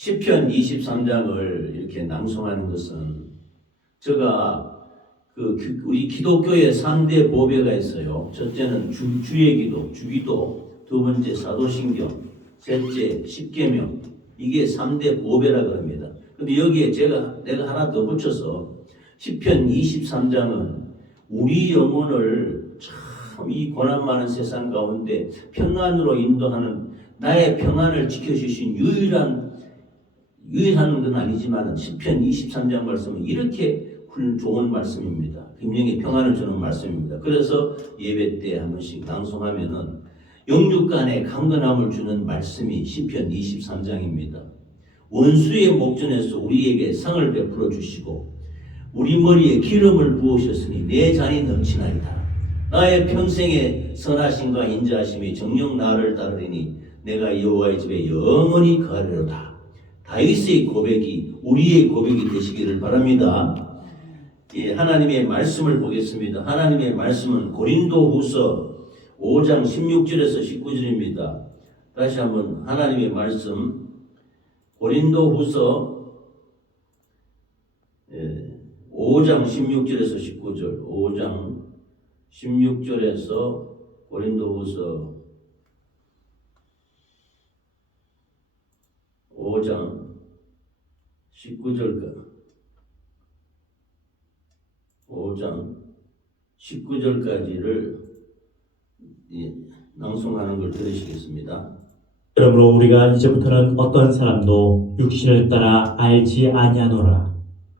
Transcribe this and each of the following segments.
시편 23장을 이렇게 낭송하는 것은 제가 우리 기독교의 3대 보배가 있어요. 첫째는 주의 기도, 주기도, 두 번째 사도신경, 셋째 십계명. 이게 3대 보배라고 합니다. 근데 여기에 내가 하나 더 붙여서 시편 23장은 우리 영혼을 참 이 고난 많은 세상 가운데 평안으로 인도하는, 나의 평안을 지켜주신 유일한 건 아니지만 시편 23장 말씀은 이렇게 좋은 말씀입니다. 분명히 평안을 주는 말씀입니다. 그래서 예배 때 한 번씩 낭송하면은 영육간에 강건함을 주는 말씀이 시편 23장입니다. 원수의 목전에서 우리에게 상을 베풀어 주시고 우리 머리에 기름을 부으셨으니 내 잔이 넘치나이다. 나의 평생의 선하심과 인자하심이 정녕 나를 따르리니 내가 여호와의 집에 영원히 거하리로다. 다윗의 고백이 우리의 고백이 되시기를 바랍니다. 예, 하나님의 말씀을 보겠습니다. 하나님의 말씀은 고린도후서 5장 16절에서 19절입니다. 다시 한번 하나님의 말씀 고린도후서 5장 16절에서 19절 5장 16절에서 고린도후서 5장 19절까지 5장 19절까지를 낭송하는 걸 들으시겠습니다. 그러므로 우리가 이제부터는 어떤 사람도 육신을 따라 알지 아니하노라.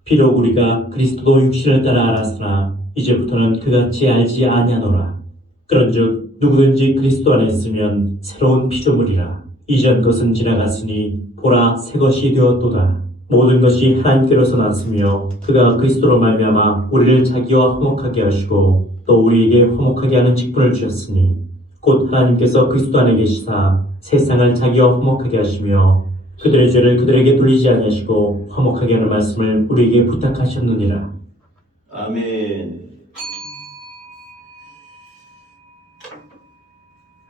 비록 우리가 그리스도도 육신을 따라 알았으나 이제부터는 그같이 알지 아니하노라. 그런즉 누구든지 그리스도 안에 있으면 새로운 피조물이라. 이전 것은 지나갔으니 보라 새 것이 되었도다. 모든 것이 하나님께로서 났으며 그가 그리스도로 말미암아 우리를 자기와 화목하게 하시고 또 우리에게 화목하게 하는 직분을 주셨으니 곧 하나님께서 그리스도 안에 계시사 세상을 자기와 화목하게 하시며 그들의 죄를 그들에게 돌리지 아니하시고 화목하게 하는 말씀을 우리에게 부탁하셨느니라. 아멘.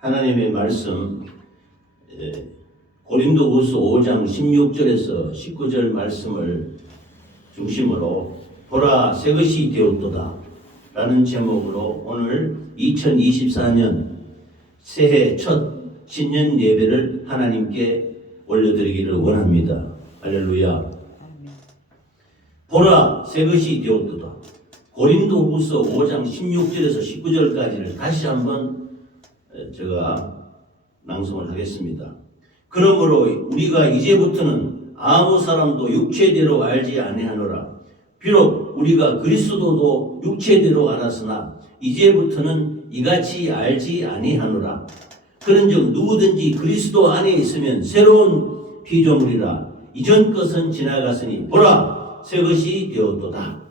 하나님의 말씀 고린도후서 5장 16절에서 19절 말씀을 중심으로 보라 새 것이 되었도다 라는 제목으로 오늘 2024년 새해 첫 신년 예배를 하나님께 올려드리기를 원합니다. 할렐루야. 보라 새 것이 되었도다. 고린도후서 5장 16절에서 19절까지를 다시 한번 제가 낭송을 하겠습니다. 그러므로 우리가 이제부터는 아무 사람도 육체대로 알지 아니하노라. 비록 우리가 그리스도도 육체대로 알았으나 이제부터는 이같이 알지 아니하노라. 그런즉 누구든지 그리스도 안에 있으면 새로운 피조물이라. 이전 것은 지나갔으니 보라 새 것이 되었도다.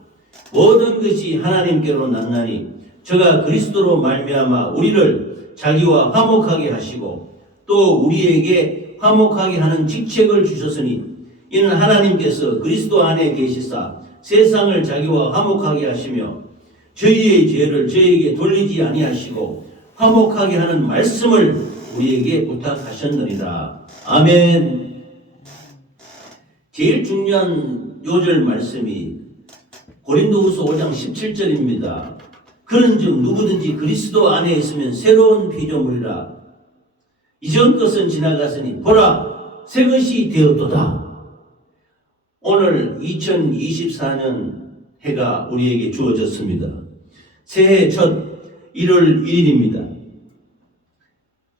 모든 것이 하나님께로 났나니 저가 그리스도로 말미암아 우리를 자기와 화목하게 하시고 또 우리에게 화목하게 하는 직책을 주셨으니 이는 하나님께서 그리스도 안에 계시사 세상을 자기와 화목하게 하시며 저희의 죄를 저희에게 돌리지 아니하시고 화목하게 하는 말씀을 우리에게 부탁하셨느니라. 아멘. 제일 중요한 요절 말씀이 고린도후서 5장 17절입니다. 그런즉 누구든지 그리스도 안에 있으면 새로운 피조물이라. 이전 것은 지나갔으니 보라 새 것이 되었도다. 오늘 2024년 해가 우리에게 주어졌습니다. 새해 첫 1월 1일입니다.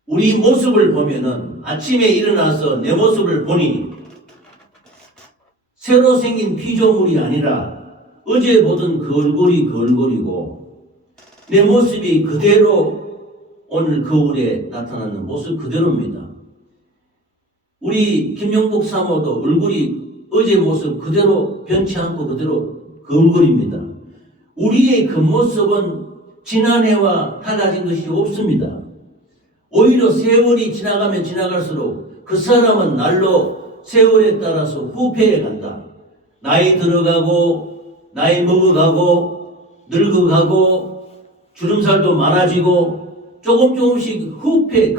우리 모습을 보면은 아침에 일어나서 내 모습을 보니 새로 생긴 피조물이 아니라 어제 보던 그 얼굴이 그 얼굴이고 내 모습이 그대로 오늘 거울에 나타나는 모습 그대로입니다. 우리 김용복 사모도 얼굴이 어제 모습 그대로 변치 않고 그대로 그 얼굴입니다. 우리의 그 모습은 지난해와 달라진 것이 없습니다. 오히려 세월이 지나가면 지나갈수록 그 사람은 날로 세월에 따라서 후패해 간다. 나이 들어가고 나이 먹어가고 늙어가고 주름살도 많아지고 조금씩 후패,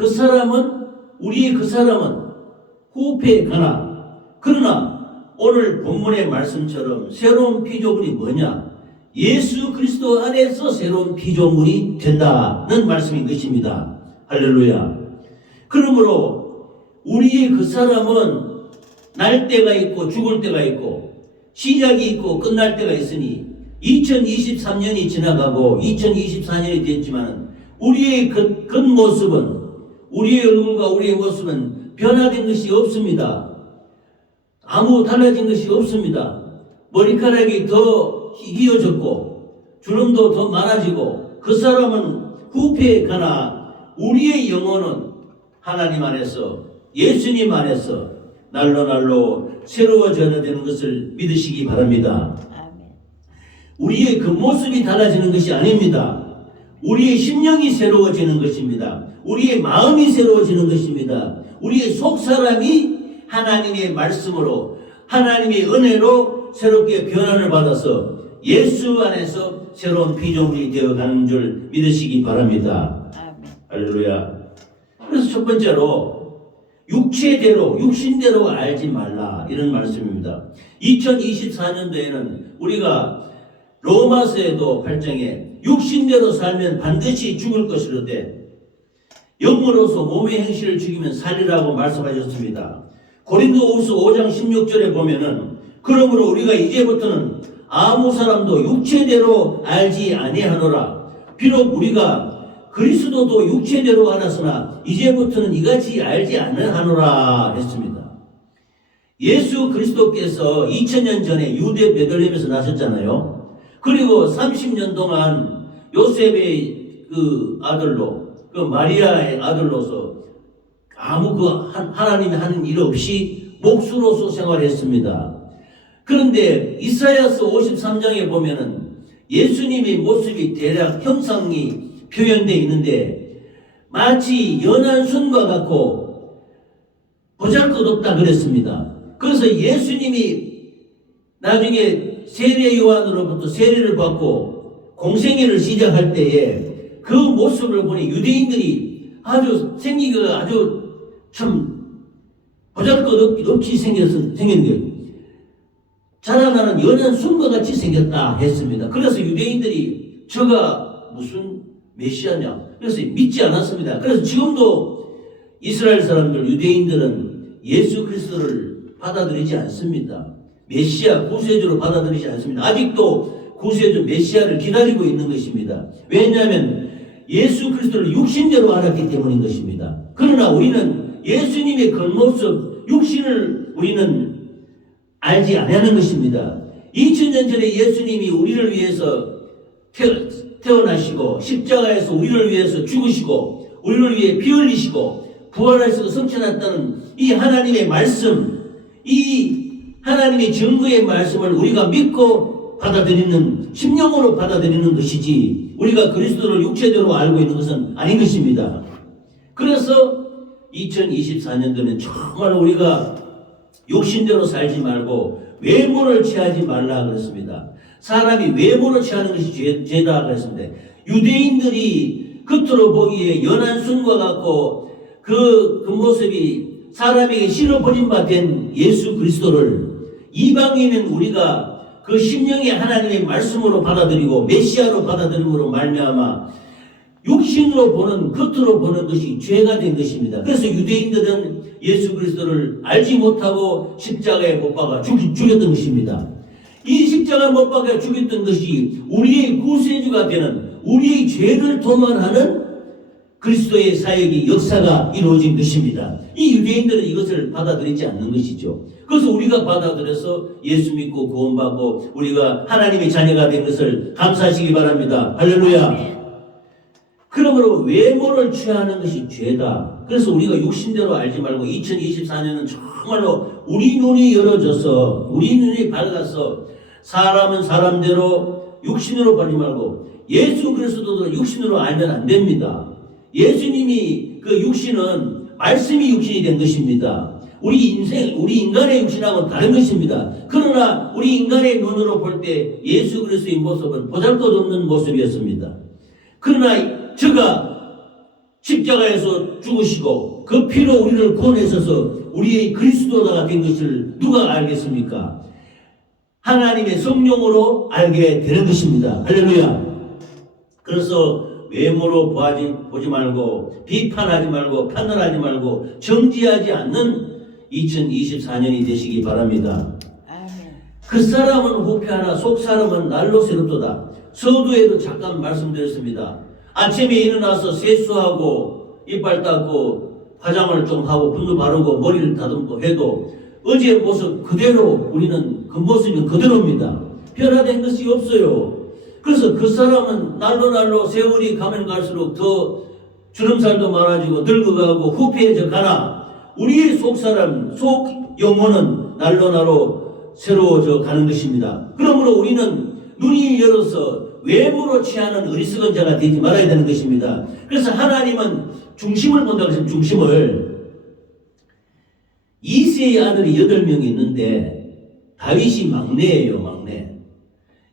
우리의 그 사람은 후패에 가나 그러나 오늘 본문의 말씀처럼 새로운 피조물이 뭐냐? 예수 그리스도 안에서 새로운 피조물이 된다는 말씀인 것입니다. 할렐루야. 그러므로 우리의 그 사람은 날 때가 있고 죽을 때가 있고 시작이 있고 끝날 때가 있으니 2023년이 지나가고 2024년이 됐지만 우리의 겉모습은 우리의 얼굴과 우리의 모습은 변화된 것이 없습니다. 아무 달라진 것이 없습니다. 머리카락이 더 희귀해졌고 주름도 더 많아지고 그 사람은 후패에 가나 우리의 영혼은 하나님 안에서 예수님 안에서 날로 새로워져야 되는 것을 믿으시기 바랍니다. 우리의 그 모습이 달라지는 것이 아닙니다. 우리의 심령이 새로워지는 것입니다. 우리의 마음이 새로워지는 것입니다. 우리의 속사람이 하나님의 말씀으로 하나님의 은혜로 새롭게 변화를 받아서 예수 안에서 새로운 피조물이 되어가는 줄 믿으시기 바랍니다. 할렐루야. 그래서 첫 번째로 육체대로 육신대로 알지 말라 이런 말씀입니다. 2024년도에는 우리가 로마서에도 8장에 육신대로 살면 반드시 죽을 것이로되 영으로서 몸의 행실을 죽이면 살리라고 말씀하셨습니다. 고린도후서 5장 16절에 보면은 그러므로 우리가 이제부터는 아무 사람도 육체대로 알지 아니하노라. 비록 우리가 그리스도도 육체대로 알았으나 이제부터는 이같이 알지 않으하노라 했습니다. 예수 그리스도께서 2000년 전에 유대 베들레헴에서 나셨잖아요. 그리고 30년 동안 요셉의 그 아들로 그 마리아의 아들로서 아무 그 하나님이 하는 일 없이 목수로서 생활했습니다. 그런데 이사야서 53장에 보면은 예수님의 모습이 대략 형상이 표현되어 있는데 마치 연한 순과 같고 보잘것없다 그랬습니다. 그래서 예수님이 나중에 세례 요한으로부터 세례를 받고 공생애를 시작할 때에 그 모습을 보니 유대인들이 아주 생기가 아주 참 보잘것없이 생긴 거예요. 자라나는 연한 순과 같이 생겼다 했습니다. 그래서 유대인들이 저가 무슨 메시아냐 그래서 믿지 않았습니다. 그래서 지금도 이스라엘 사람들 유대인들은 예수 그리스도를 받아들이지 않습니다. 메시아 구세주로 받아들이지 않습니다. 아직도 구세주 메시아를 기다리고 있는 것입니다. 왜냐하면 예수 그리스도를 육신대로 알았기 때문인 것입니다. 그러나 우리는 예수님의 겉모습 육신을 우리는 알지 않는 것입니다. 2000년 전에 예수님이 우리를 위해서 태어나시고 십자가에서 우리를 위해서 죽으시고 우리를 위해 피 흘리시고 부활하셔서 성취하셨다는 이 하나님의 말씀, 이 하나님의 증거의 말씀을 우리가 믿고 받아들이는 심령으로 받아들이는 것이지 우리가 그리스도를 육체대로 알고 있는 것은 아닌 것입니다. 그래서 2024년도는 정말 우리가 육신대로 살지 말고 외모를 취하지 말라 그랬습니다. 사람이 외모를 취하는 것이 죄다 그랬습니다. 유대인들이 겉으로 보기에 연한 순과 같고 그 모습이 사람에게 실어버린 바 된 예수 그리스도를 이방인은 우리가 그 심령의 하나님의 말씀으로 받아들이고 메시아로 받아들임으로 말미암아 육신으로 보는 겉으로 보는 것이 죄가 된 것입니다. 그래서 유대인들은 예수 그리스도를 알지 못하고 십자가에 못 박아 죽였던 것입니다. 이 십자가 못 박아 죽였던 것이 우리의 구세주가 되는 우리의 죄를 도말하는 그리스도의 사역이 역사가 이루어진 것입니다. 이 유대인들은 이것을 받아들이지 않는 것이죠. 그래서 우리가 받아들여서 예수 믿고 구원받고 우리가 하나님의 자녀가 된 것을 감사하시기 바랍니다. 할렐루야. 그러므로 외모를 취하는 것이 죄다. 그래서 우리가 육신대로 알지 말고 2024년은 정말로 우리 눈이 열어져서 우리 눈이 밝아서 사람은 사람대로 육신으로 보지 말고 예수 그리스도도 육신으로 알면 안 됩니다. 예수님이 그 육신은 말씀이 육신이 된 것입니다. 우리 인간의 육신하고는 다른 것입니다. 그러나 우리 인간의 눈으로 볼 때 예수 그리스도의 모습은 보잘것없는 모습이었습니다. 그러나 저가 십자가에서 죽으시고 그 피로 우리를 구원하셔서 우리의 그리스도가 된 것을 누가 알겠습니까? 하나님의 성령으로 알게 되는 것입니다. 할렐루야. 그래서 외모로 보지 말고 비판하지 말고 판단하지 말고 정지하지 않는 2024년이 되시기 바랍니다. 그 사람은 후패하나 속 사람은 날로 새롭도다. 서두에도 잠깐 말씀드렸습니다. 아침에 일어나서 세수하고 이빨 닦고 화장을 좀 하고 분도 바르고 머리를 다듬고 해도 어제의 모습 그대로 우리는 그 모습이 그대로입니다. 변화된 것이 없어요. 그래서 그 사람은 날로 세월이 가면 갈수록 더 주름살도 많아지고 늙어가고 후패해져 가나 우리의 속사람, 속 영혼은 날로 새로워져 가는 것입니다. 그러므로 우리는 눈이 열어서 외모로 취하는 어리석은 자가 되지 말아야 되는 것입니다. 그래서 하나님은 중심을 본다고 해서 중심을 이새의 아들이 8명이 있는데 다윗이 막내예요. 막내.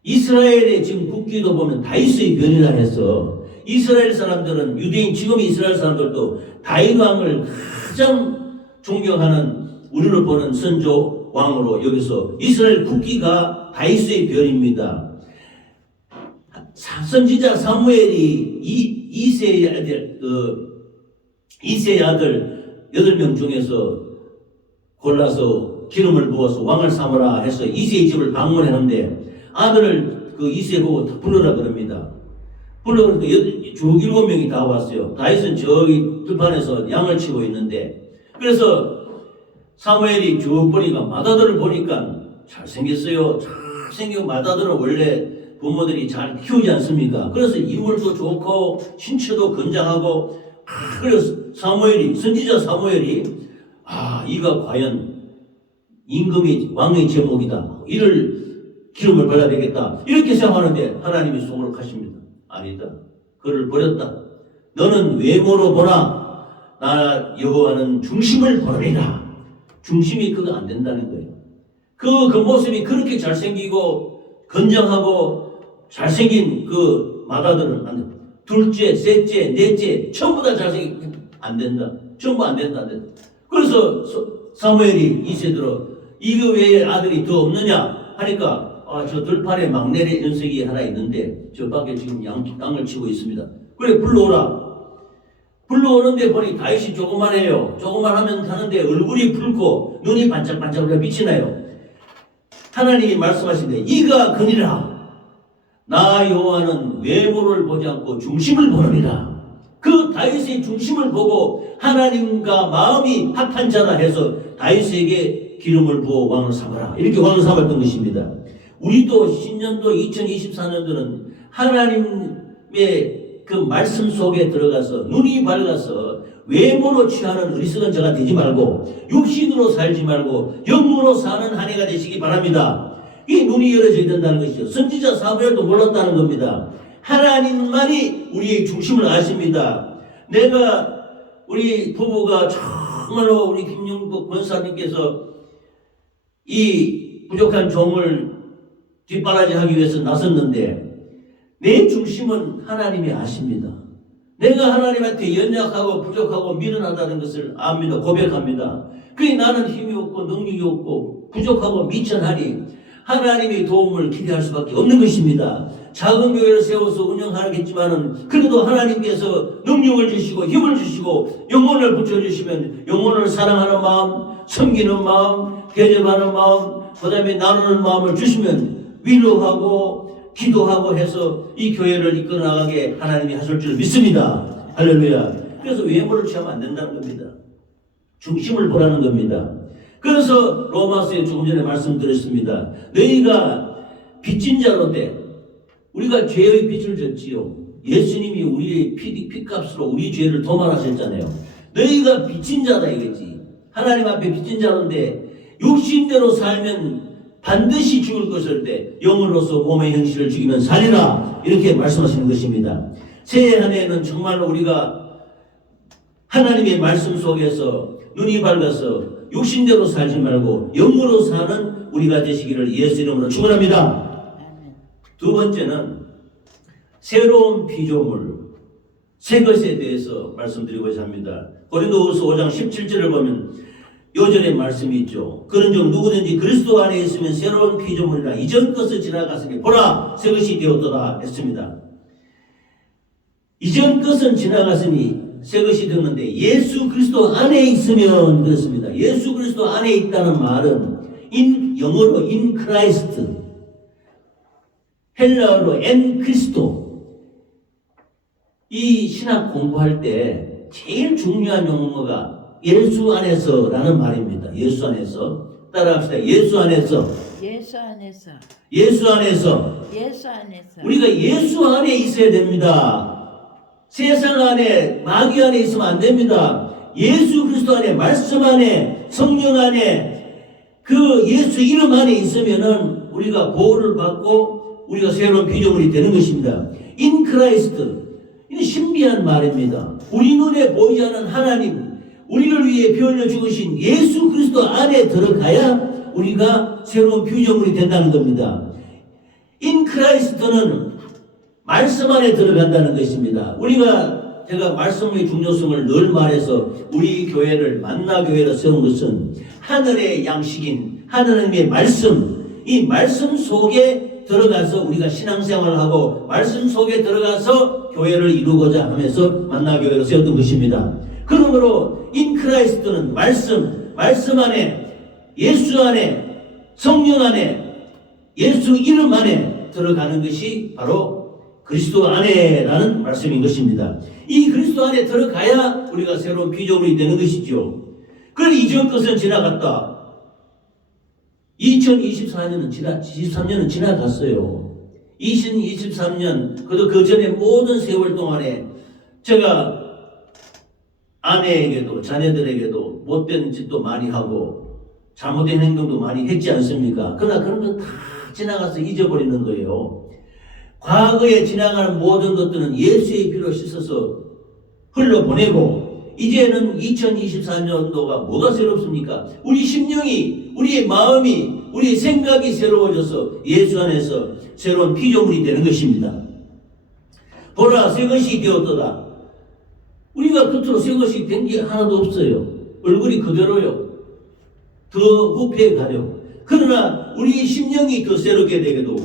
이스라엘의 지금 국기도 보면 다윗의 변이라 해서 이스라엘 사람들은 유대인 지금 이스라엘 사람들도 다윗 왕을 가장 존경하는 우리를 보는 선조 왕으로 여기서 이스라엘 국기가 다윗의 변입니다. 선지자 사무엘이 이새의 아들 8명 중에서 골라서 기름을 부어서 왕을 삼으라 해서 이새의 집을 방문했는데 아들을 그 이새 보고 불러라 그럽니다. 불러서 쭉 7명이 다 왔어요. 다윗은 저기 들판에서 양을 치고 있는데 그래서 사무엘이 쭉 보니까 맏아들을 보니까 잘생겼어요. 잘생기고 맏아들은 원래 부모들이 잘 키우지 않습니까? 그래서 인물도 좋고 신체도 건장하고 그래서 선지자 사무엘이 이가 과연 임금이 왕의 제목이다. 이를 기름을 발라야 되겠다. 이렇게 생각하는데 하나님이 속으로 가십니다. 아니다. 그를 버렸다. 너는 외모로 보나 나 여호와는 중심을 보느니라. 중심이 그거 안 된다는 거예요. 그 모습이 그렇게 잘생기고 건장하고 잘생긴 그 맏아들은 안 된다. 둘째, 셋째, 넷째 전부 다 잘생긴 안 된다. 전부 안 된다. 그래서 사무엘이 이세들어 이거 외에 아들이 더 없느냐 하니까 저 들판에 막내 연석이 하나 있는데 저 밖에 지금 땅을 치고 있습니다. 그래 불러오라. 불러오는데 보니 다윗이 조그만해요. 조그만하면 하는데 얼굴이 붉고 눈이 반짝반짝 빛이 나요. 하나님이 말씀하시는데 이가 그니라. 나 여호와는 외모를 보지 않고 중심을 보느니라. 그 다윗의 중심을 보고 하나님과 마음이 합한 자라 해서 다윗에게 기름을 부어 왕을 삼아라. 이렇게 왕을 삼았던 것입니다. 우리도 신년도 2024년도는 하나님의 그 말씀 속에 들어가서 눈이 밝아서 외모로 취하는 어리석은 자가 되지 말고 육신으로 살지 말고 영으로 사는 한 해가 되시기 바랍니다. 이 눈이 열어져야 된다는 것이죠. 선지자 사무엘도 몰랐다는 겁니다. 하나님만이 우리의 중심을 아십니다. 우리 부부가 정말로 우리 김용국 권사님께서 이 부족한 종을 뒷바라지하기 위해서 나섰는데 내 중심은 하나님이 아십니다. 내가 하나님한테 연약하고 부족하고 미련하다는 것을 압니다. 고백합니다. 그게 나는 힘이 없고 능력이 없고 부족하고 미천하니 하나님의 도움을 기대할 수밖에 없는 것입니다. 작은 교회를 세워서 운영하겠지만은 그래도 하나님께서 능력을 주시고 힘을 주시고 영혼을 붙여주시면 영혼을 사랑하는 마음, 섬기는 마음, 대접하는 마음, 그 다음에 나누는 마음을 주시면 위로하고 기도하고 해서 이 교회를 이끌어나가게 하나님이 하실 줄 믿습니다. 할렐루야. 그래서 외모를 취하면 안 된다는 겁니다. 중심을 보라는 겁니다. 그래서 로마서에 조금 전에 말씀드렸습니다. 너희가 빚진 자로되 우리가 죄의 빚을 졌지요. 예수님이 우리의 피값으로 우리 죄를 도말하셨잖아요. 너희가 빚진 자다 이거지. 하나님 앞에 빚진 자인데 육신대로 살면 반드시 죽을 것일 때 영으로서 몸의 형식을 죽이면 살리라 이렇게 말씀하시는 것입니다. 새해 한 해는 정말로 우리가 하나님의 말씀 속에서 눈이 밝아서 육신대로 살지 말고 영으로 사는 우리가 되시기를 예수 이름으로 축원합니다. 두 번째는 새로운 피조물, 새 것에 대해서 말씀드리고자 합니다. 고린도후서 5장 17절을 보면 요절의 말씀이 있죠. 그런즉 누구든지 그리스도 안에 있으면 새로운 피조물이라 이전 것을 지나갔으니 보라 새 것이 되었도다 했습니다. 이전 것은 지나갔으니 새 것이 되었는데 예수 그리스도 안에 있으면 그렇습니다. 예수 그리스도 안에 있다는 말은 영어로 in Christ, 헬라어로 en Cristo. 이 신학 공부할 때 제일 중요한 용어가 예수 안에서라는 말입니다. 예수 안에서. 따라합시다. 예수 안에서. 예수 안에서. 예수 안에서. 예수 안에서. 우리가 예수 안에 있어야 됩니다. 세상 안에 마귀 안에 있으면 안 됩니다. 예수 그리스도 안에, 말씀 안에, 성령 안에, 그 예수 이름 안에 있으면은 우리가 보호를 받고 우리가 새로운 피조물이 되는 것입니다. In Christ. 이는 신비한 말입니다. 우리 눈에 보이지 않는 하나님, 우리를 위해 피 흘려 죽으신 예수 그리스도 안에 들어가야 우리가 새로운 피조물이 된다는 겁니다. In Christ는 말씀 안에 들어간다는 것입니다. 제가 말씀의 중요성을 늘 말해서 우리 교회를 만나교회로 세운 것은 하늘의 양식인 하나님의 말씀, 이 말씀 속에 들어가서 우리가 신앙생활을 하고 말씀 속에 들어가서 교회를 이루고자 하면서 만나교회로 세웠던 것입니다. 그러므로 인크라이스트는 말씀 안에, 예수 안에, 성령 안에, 예수 이름 안에 들어가는 것이 바로 그리스도 안에라는 말씀인 것입니다. 이 그리스도 안에 들어가야 우리가 새로운 피조물이 되는 것이죠. 그런데 이전 것은 지나갔다. 2023년은 지나갔어요. 2023년, 그 전에 모든 세월 동안에 제가 아내에게도 자녀들에게도 못된 짓도 많이 하고 잘못된 행동도 많이 했지 않습니까? 그러나 그런 건 다 지나가서 잊어버리는 거예요. 과거에 지나가는 모든 것들은 예수의 피로 씻어서 흘러보내고 이제는 2024년도가 뭐가 새롭습니까? 우리 심령이, 우리의 마음이, 우리의 생각이 새로워져서 예수 안에서 새로운 피조물이 되는 것입니다. 보라 새 것이 되었도다. 우리가 겉으로 새 것이 된 게 하나도 없어요. 얼굴이 그대로요. 더 후패에 가려. 그러나 우리 심령이 더 새롭게 되게 되고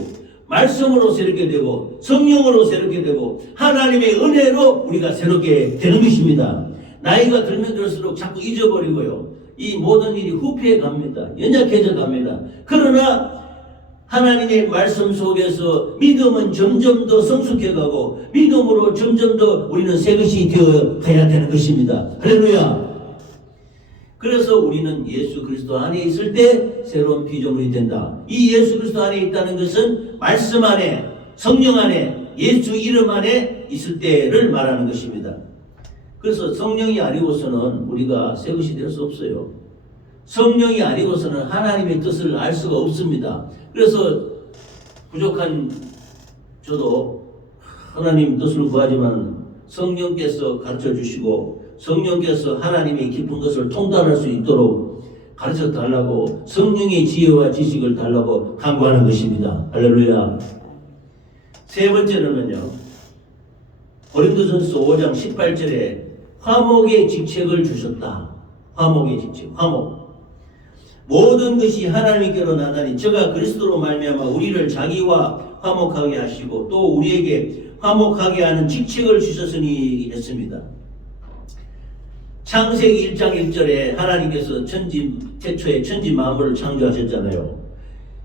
말씀으로 새롭게 되고 성령으로 새롭게 되고 하나님의 은혜로 우리가 새롭게 되는 것입니다. 나이가 들면 들수록 자꾸 잊어버리고요. 이 모든 일이 후패해 갑니다. 연약해져 갑니다. 그러나 하나님의 말씀 속에서 믿음은 점점 더 성숙해 가고 믿음으로 점점 더 우리는 새 것이 되어 가야 되는 것입니다. 할렐루야. 그래서 우리는 예수 그리스도 안에 있을 때 새로운 피조물이 된다. 이 예수 그리스도 안에 있다는 것은 말씀 안에, 성령 안에, 예수 이름 안에 있을 때를 말하는 것입니다. 그래서 성령이 아니고서는 우리가 새 것이 될 수 없어요. 성령이 아니고서는 하나님의 뜻을 알 수가 없습니다. 그래서 부족한 저도 하나님 뜻을 구하지만 성령께서 가르쳐 주시고 성령께서 하나님의 깊은 것을 통달할 수 있도록 가르쳐 달라고 성령의 지혜와 지식을 달라고 간구하는 것입니다. 할렐루야. 세 번째는요. 고린도전서 5장 18절에 화목의 직책을 주셨다. 화목의 직책. 화목. 모든 것이 하나님께로 나다니 저가 그리스도로 말미암아 우리를 자기와 화목하게 하시고 또 우리에게 화목하게 하는 직책을 주셨으니 했습니다. 창세기 1장 1절에 하나님께서 태초에 천지 만물을 창조하셨잖아요.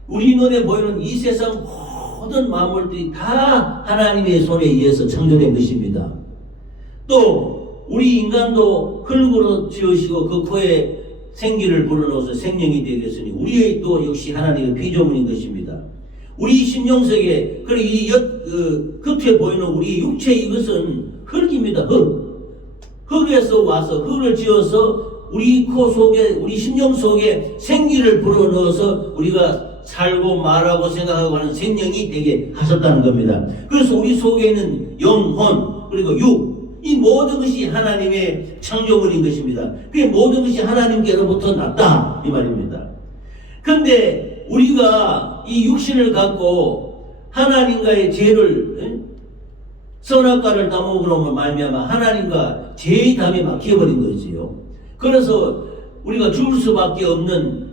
우리 눈에 보이는 이 세상 모든 만물들이 다 하나님의 손에 의해서 창조된 것입니다. 또 우리 인간도 흙으로 지으시고 그 코에 생기를 불어넣어서 생명이 되게 했으니 우리의 또 역시 하나님의 피조물인 것입니다. 우리 심령속에 이 겉에 보이는 우리 육체 이것은 흙입니다. 흙에서 와서 흙을 지어서 우리 코 속에 우리 심령 속에 생기를 불어넣어서 우리가 살고 말하고 생각하고 하는 생명이 되게 하셨다는 겁니다. 그래서 우리 속에 있는 영혼 그리고 육 이 모든 것이 하나님의 창조물인 것입니다. 그 모든 것이 하나님께로부터 났다 이 말입니다. 그런데 우리가 이 육신을 갖고 하나님과의 죄를 선악과를 따먹으로 말미암아 하나님과 죄의 담에 막혀버린 거지요. 그래서 우리가 죽을 수밖에 없는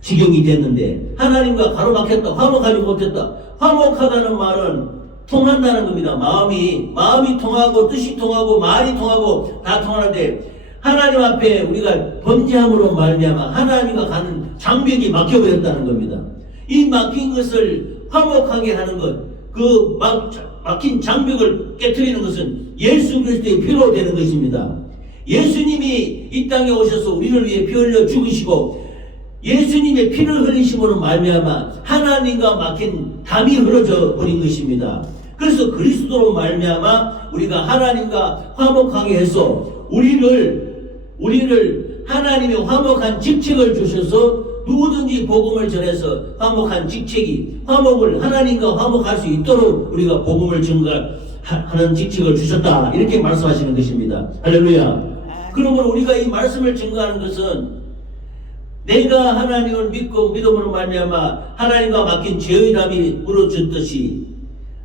지경이 됐는데 하나님과 가로막혔다. 화목하지 못했다. 화목하다는 말은 통한다는 겁니다. 마음이 통하고 뜻이 통하고 말이 통하고 다 통하는데 하나님 앞에 우리가 범죄함으로 말미암아 하나님과 가는 장벽이 막혀버렸다는 겁니다. 이 막힌 것을 화목하게 하는 것, 그 막힌 장벽을 깨트리는 것은 예수 그리스도의 피로 되는 것입니다. 예수님이 이 땅에 오셔서 우리를 위해 피 흘려 죽으시고 예수님의 피를 흘리심으로 말미암아 하나님과 막힌 담이 흐려져 버린 것입니다. 그래서 그리스도로 말미암아 우리가 하나님과 화목하게 해서 우리를 하나님의 화목한 직책을 주셔서 누구든지 복음을 전해서 화목한 직책이 하나님과 화목할 수 있도록 우리가 복음을 증거하는 직책을 주셨다. 이렇게 말씀하시는 것입니다. 할렐루야. 그러므로 우리가 이 말씀을 증거하는 것은 내가 하나님을 믿고 믿음으로 말미암아 하나님과 막힌 죄의 담이 물어졌듯이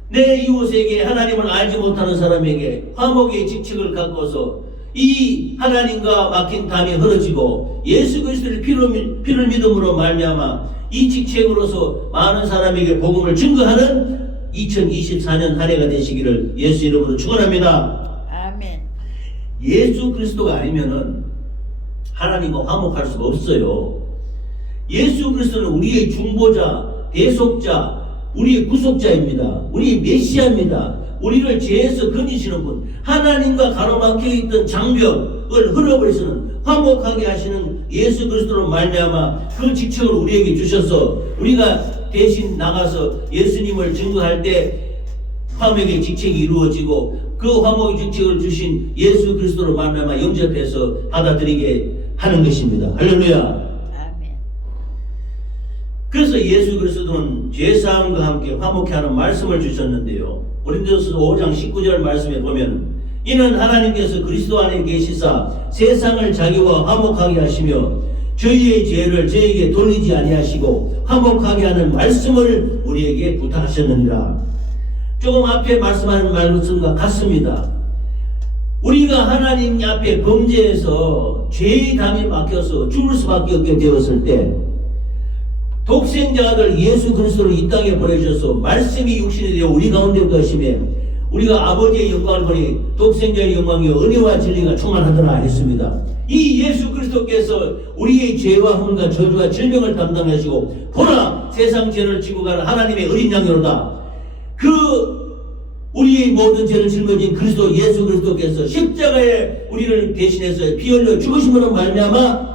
내 이웃에게 하나님을 알지 못하는 사람에게 화목의 직책을 갖고서 이 하나님과 막힌 담이 흐려지고 예수 그리스도의 피를 믿음으로 말미암아 이 직책으로서 많은 사람에게 복음을 증거하는 2024년 한 해가 되시기를 예수 이름으로 축원합니다. 아멘. 예수 그리스도가 아니면은 하나님과 화목할 수가 없어요. 예수 그리스도는 우리의 중보자, 대속자, 우리의 구속자입니다. 우리의 메시아입니다. 우리를 죄에서 건지시는 분, 하나님과 가로막혀 있던 장벽을 흘러버리시는 화목하게 하시는 예수 그리스도로 말미암아 그 직책을 우리에게 주셔서 우리가 대신 나가서 예수님을 증거할 때 화목의 직책이 이루어지고 그 화목의 직책을 주신 예수 그리스도로 말미암아 영접해서 받아들이게 하는 것입니다. 할렐루야. 아멘. 그래서 예수 그리스도는 죄사함과 함께 화목케 하는 말씀을 주셨는데요. 고린도서 5장 19절 말씀에 보면 이는 하나님께서 그리스도 안에 계시사 세상을 자기와 화목하게 하시며 저희의 죄를 저에게 돌리지 아니하시고 화목하게 하는 말씀을 우리에게 부탁하셨느니라. 조금 앞에 말씀하는 말씀과 같습니다. 우리가 하나님 앞에 범죄해서 죄의 담이 막혀서 죽을 수밖에 없게 되었을 때 독생자 아들 예수 그리스도를 이 땅에 보내주셔서 말씀이 육신이 되어 우리 가운데 거심에 우리가 아버지의 영광을 보니 독생자의 영광이요 은혜와 진리가 충만하더라 했습니다. 이 예수 그리스도께서 우리의 죄와 흠과 저주와 질병을 담당하시고 보라 세상 죄를 지고 가는 하나님의 어린 양이로다. 우리의 모든 죄를 짊어진 그리스도 예수 그리스도께서 십자가에 우리를 대신해서 피 흘려 죽으심으로 말미암아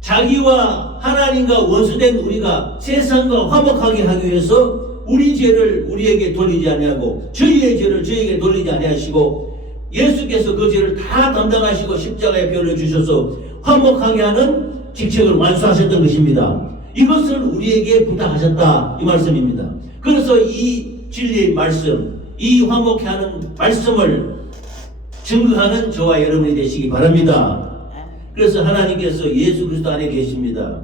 자기와 하나님과 원수된 우리가 세상과 화목하게 하기 위해서 우리 죄를 우리에게 돌리지 아니하고 저희의 죄를 저희에게 돌리지 아니하시고 예수께서 그 죄를 다 담당하시고 십자가에 피 흘려 주셔서 화목하게 하는 직책을 완수하셨던 것입니다. 이것을 우리에게 부탁하셨다 이 말씀입니다. 그래서 이 진리의 말씀, 이 화목케 하는 말씀을 증거하는 저와 여러분이 되시기 바랍니다. 그래서 하나님께서 예수 그리스도 안에 계십니다.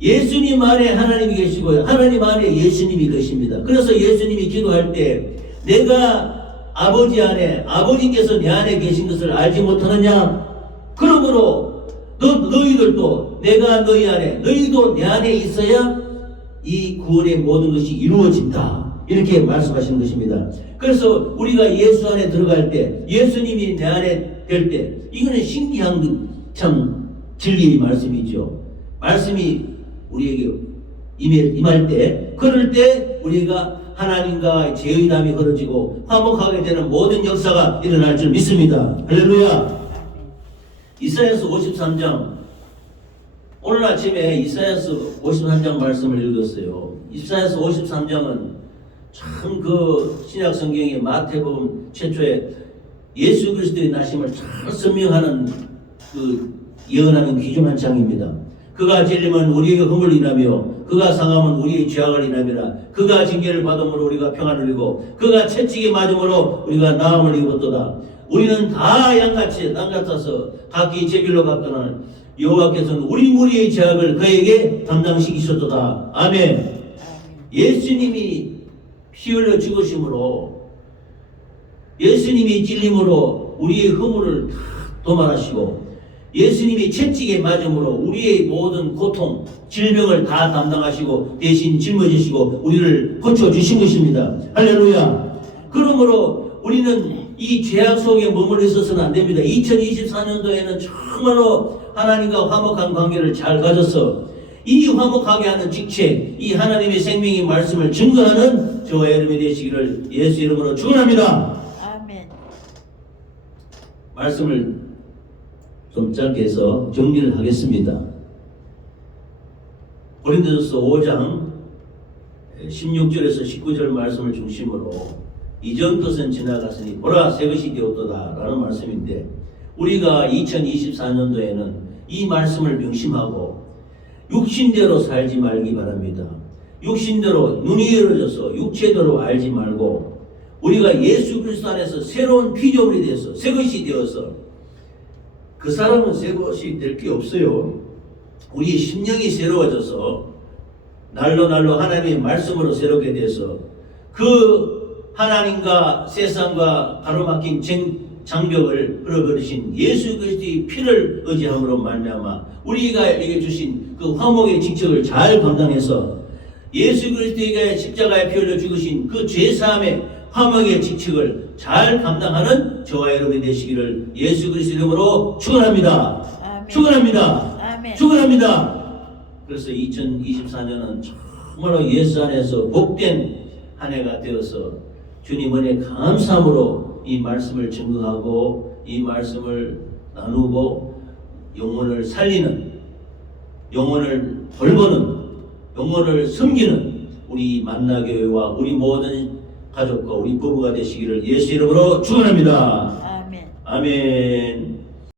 예수님 안에 하나님이 계시고요. 하나님 안에 예수님이 계십니다. 그래서 예수님이 기도할 때 내가 아버지 안에 아버지께서 내 안에 계신 것을 알지 못하느냐? 그러므로 너희들도 내가 너희 안에 너희도 내 안에 있어야 이 구원의 모든 것이 이루어진다. 이렇게 말씀하시는 것입니다. 그래서 우리가 예수 안에 들어갈 때 예수님이 내 안에 될 때 이거는 신기한 참 진리의 말씀이죠. 말씀이 우리에게 임할 때 그럴 때 우리가 하나님과 죄의 담이 흐려지고 화목하게 되는 모든 역사가 일어날 줄 믿습니다. 할렐루야. 이사야서 53장 오늘 아침에 이사야서 53장 말씀을 읽었어요. 이사야서 53장은 참 그 신약 성경의 마태복음 최초에 예수 그리스도의 나심을 잘 설명하는 그 예언하는 귀중한 장입니다. 그가 찔림은 우리에게 흠을 인하며 그가 상함은 우리의 죄악을 인함이라. 그가 징계를 받음으로 우리가 평안을 이루고 그가 채찍에 맞음으로 우리가 나음을 입었도다. 우리는 다 양같이 남 같아서 각기 제 길로 갔거늘 여호와께서는 우리 무리의 죄악을 그에게 담당시키셨도다. 아멘. 예수님이 피 흘려 죽으심으로 예수님이 찔림으로 우리의 허물을 다 도말하시고 예수님이 채찍에 맞음으로 우리의 모든 고통, 질병을 다 담당하시고 대신 짊어지시고 우리를 고쳐주신 것입니다. 할렐루야. 그러므로 우리는 이 죄악 속에 머물러 있어서는 안 됩니다. 2024년도에는 정말로 하나님과 화목한 관계를 잘 가져서 이 화목하게 하는 직책, 이 하나님의 생명의 말씀을 증거하는 저와 여러분이 되시기를 예수 이름으로 축원합니다. 아멘. 말씀을 좀 짧게 해서 정리를 하겠습니다. 고린도전서 5장 16절에서 19절 말씀을 중심으로 이전 것은 지나갔으니 보라 새 것이 되었도다 라는 말씀인데, 우리가 2024년도에는 이 말씀을 명심하고 육신대로 살지 말기 바랍니다. 육신대로 눈이 열어져서 육체대로 알지 말고 우리가 예수 그리스도 안에서 새로운 피조물이 되어서 새 것이 되어서, 그 사람은 새 것이 될 게 없어요. 우리 심령이 새로워져서 날로 하나님의 말씀으로 새롭게 돼서 그 하나님과 세상과 가로막힌 장벽을 끌어버리신 예수 그리스도의 피를 의지함으로 말미암아 우리가 에게 주신 그 화목의 직책을 잘 감당해서 예수 그리스도에게 십자가에 피 흘려 죽으신 그 죄사함의 화목의 직책을 잘 감당하는 저와 여러분이 되시기를 예수 그리스도 이름으로 축원합니다. 아멘. 축원합니다. 아멘. 축원합니다. 그래서 2024년은 정말로 예수 안에서 복된 한 해가 되어서 주님 은혜 감사함으로 이 말씀을 증거하고 이 말씀을 나누고 영혼을 살리는, 영혼을 돌보는, 영혼을 섬기는 우리 만나교회와 우리 모든 가족과 우리 부부가 되시기를 예수 이름으로 축원합니다. 아멘. 아멘.